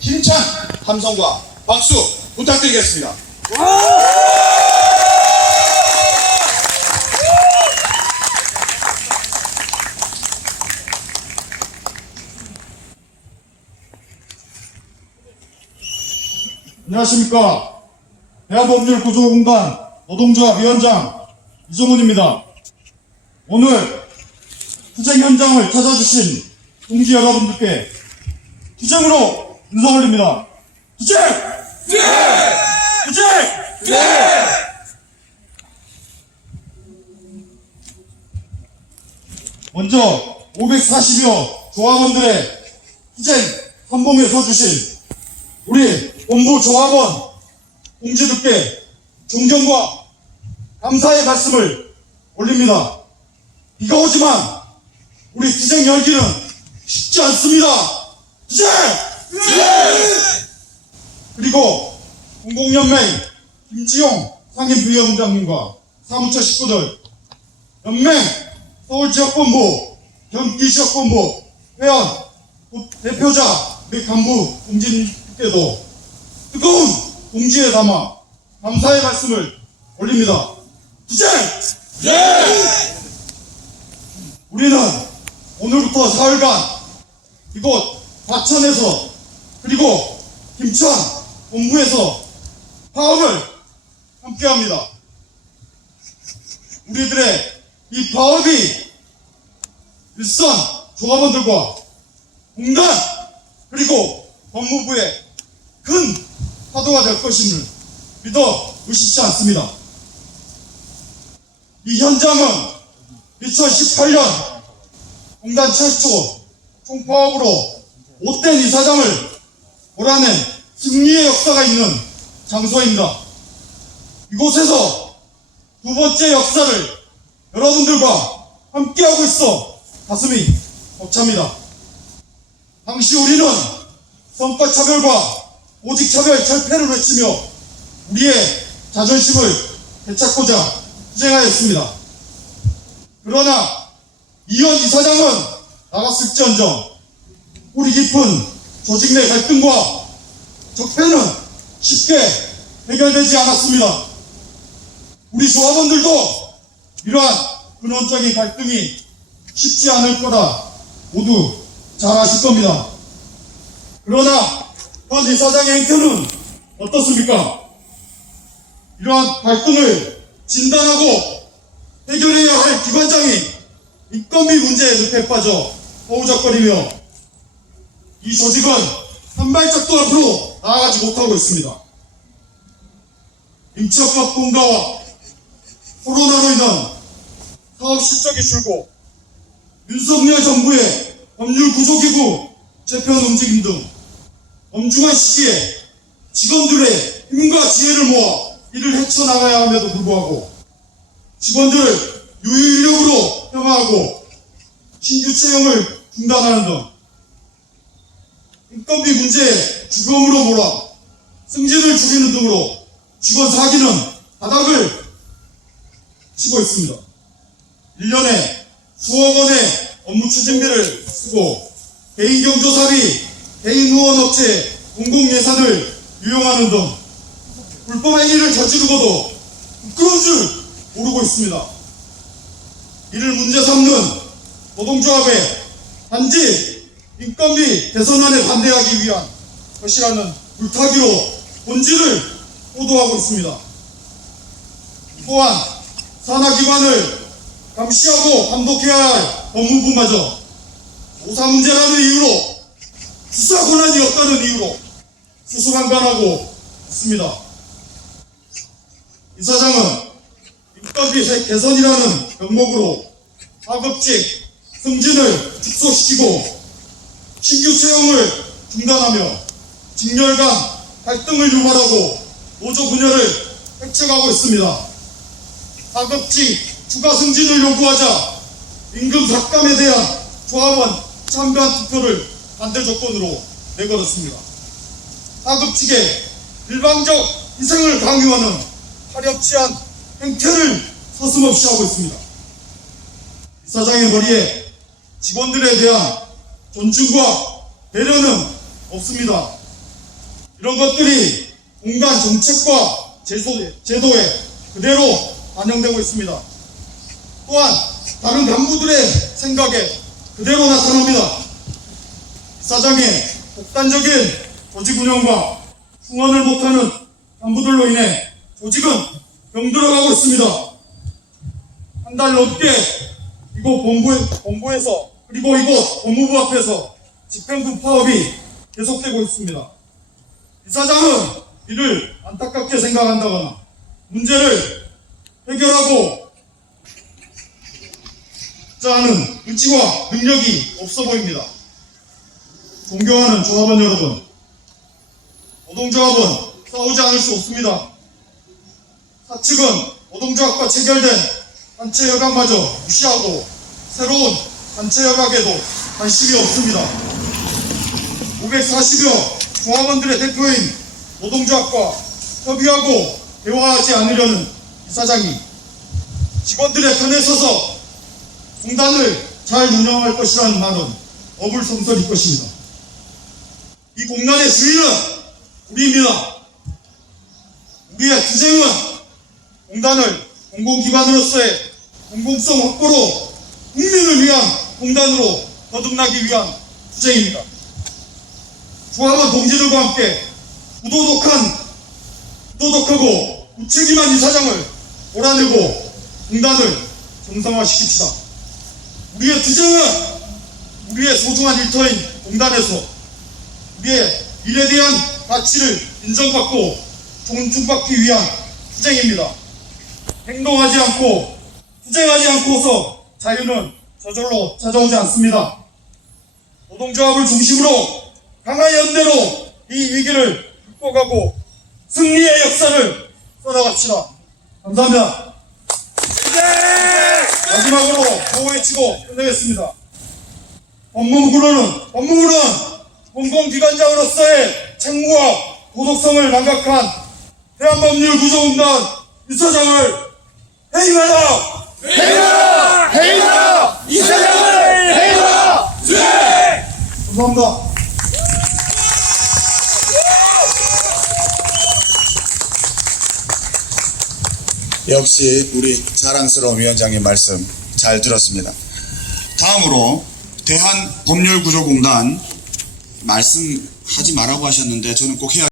힘찬 함성과 박수 부탁드리겠습니다. 안녕하십니까. 대한법률구조공단 노동조합 위원장 이정훈입니다. 오늘 투쟁 현장을 찾아주신 동지 여러분들께 투쟁으로 인사 올립니다. 투쟁! 투쟁! 먼저 540여 조합원들의 투쟁 선봉에 서주신 우리 본부 조합원 동지들께 존경과 감사의 말씀을 올립니다. 비가 오지만 우리 투쟁 열기는 쉽지 않습니다. 투쟁! 그리고 공공연맹 김지용 상임부위원장님과 사무처 식구들, 연맹 서울지역본부, 경기지역본부, 회원, 대표자 및 간부 동지님께도 뜨거운 공지에 담아 감사의 말씀을 올립니다. 투쟁! 우리는 오늘부터 사흘간 이곳 과천에서 그리고 김천 본부에서 파업을 함께합니다. 우리들의 이 파업이 일선 조합원들과 공단 그리고 법무부의 큰 파도가 될 것임을 믿어 의심치 않습니다. 이 현장은 2018년 공단 최초 총파업으로 못된 이사장을 몰아낸 승리의 역사가 있는 장소입니다. 이곳에서 두 번째 역사를 여러분들과 함께하고 있어 가슴이 벅찹니다. 당시 우리는 성과차별과 오직차별 철폐를 외치며 우리의 자존심을 되찾고자 투쟁하였습니다. 그러나 이현 이사장은 나갔을지언정 뿌리 깊은 조직 내 갈등과 적폐는 쉽게 해결되지 않았습니다. 우리 조합원들도 이러한 근원적인 갈등이 쉽지 않을 거라 모두 잘 아실 겁니다. 그러나 현 이사장의 행태는 어떻습니까? 이러한 갈등을 진단하고 해결해야 할 기관장이 인건비 문제에 늪에 빠져 허우적거리며 이 조직은 한 발짝도 앞으로 나아가지 못하고 있습니다. 임치업법 공가와 코로나로 인한 사업 실적이 줄고 윤석열 정부의 법률 구조기구 재편 움직임 등 엄중한 시기에 직원들의 힘과 지혜를 모아 이를 헤쳐나가야 함에도 불구하고 직원들을 유인력으로 폄하하고 신규 채용을 중단하는 등 인건비 문제에 주범으로 몰아 승진을 줄이는 등으로 직원 사기는 바닥을 치고 있습니다. 1년에 수억 원의 업무 추진비를 쓰고 개인 경조사비, 개인 후원 업체 공공 예산을 유용하는 등 불법 행위를 저지르고도 부끄러운 줄 모르고 있습니다. 이를 문제 삼는 노동조합의 단지 인건비 개선안에 반대하기 위한 것이라는 불타기로 본질을 호도하고 있습니다. 또한 산하기관을 감시하고 감독해야 할 법무부마저 조사 문제라는 이유로 수사 권한이 없다는 이유로 수수방관하고 있습니다. 이 사장은 인건비 개선이라는 명목으로 하급직 승진을 축소시키고 신규 채용을 중단하며 직렬 간 갈등을 유발하고 노조 분열을 획책하고 있습니다. 하급직 추가 승진을 요구하자 임금 삭감에 대한 조합원 참관 투표를 반대 조건으로 내걸었습니다. 하급직의 일방적 희생을 강요하는 파렴치한 행태를 서슴없이 하고 있습니다. 이 사장의 머리에 직원들에 대한 존중과 배려는 없습니다. 이런 것들이 공단 정책과 제도, 제도에 그대로 반영되고 있습니다. 또한 다른 간부들의 생각에 그대로 나타납니다. 사장의 독단적인 조직 운영과 충원을 못하는 간부들로 인해 조직은 병들어가고 있습니다. 한 달 넘게 이곳 본부, 본부에서 그리고 이곳 법무부 앞에서 집행부 파업이 계속되고 있습니다. 이 사장은 이를 안타깝게 생각한다거나 문제를 해결하고 자 하는 의지와 능력이 없어 보입니다. 존경하는 조합원 여러분, 노동조합은 싸우지 않을 수 없습니다. 사측은 노동조합과 체결된 단체 협약마저 무시하고 새로운 단체 협약에도 관심이 없습니다. 540여 조합원들의 대표인 노동조합과 협의하고 대화하지 않으려는 이사장이 직원들의 편에 서서 공단을 잘 운영할 것이라는 말은 어불성설일 것입니다. 이 공단의 주인은 우리입니다. 우리의 투쟁은 공단을 공공기관으로서의 공공성 확보로 국민을 위한 공단으로 거듭나기 위한 투쟁입니다. 조합원 동지들과 함께 부도덕한, 부도덕하고 무책임한 이 사장을 몰아내고 공단을 정상화시킵시다. 우리의 투쟁은 우리의 소중한 일터인 공단에서 우리의 일에 대한 가치를 인정받고 존중받기 위한 투쟁입니다. 행동하지 않고 투쟁하지 않고서 자유는 저절로 찾아오지 않습니다. 노동조합을 중심으로 강한 연대로 이 위기를 극복하고 승리의 역사를 써나갑시다. 감사합니다. 마지막으로 구호외치고 끝내겠습니다. 법무부는 법무부는 공공기관장으로서의 책무와 도덕성을 망각한 대한법률구조공단 이사장을 해임하라! 해임하라! 해임하라! 이사장을 해임하라! 감사합니다. 역시 우리 자랑스러운 위원장님 말씀 잘 들었습니다. 다음으로 대한법률구조공단 말씀하지 말라고 하셨는데 저는 꼭 해야